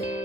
Thank you.